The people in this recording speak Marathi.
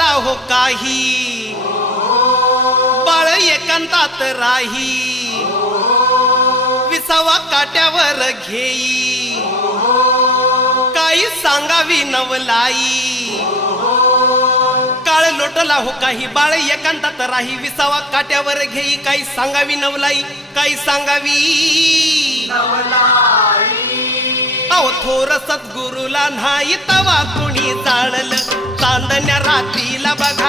लोटला हो काही, बाळ एकांतात राही, विसावा काट्यावर घेई, काही सांगावी नवलाई. काळ लोटला हो काही, बाळ एकांतात राही, विसावा काट्यावर घेई, काही सांगावी नवलाई, काही सांगावी अहो थोर सद्गुरूला नाही तवा कुणी जाळलं, चांदण्या रात्रीला बघ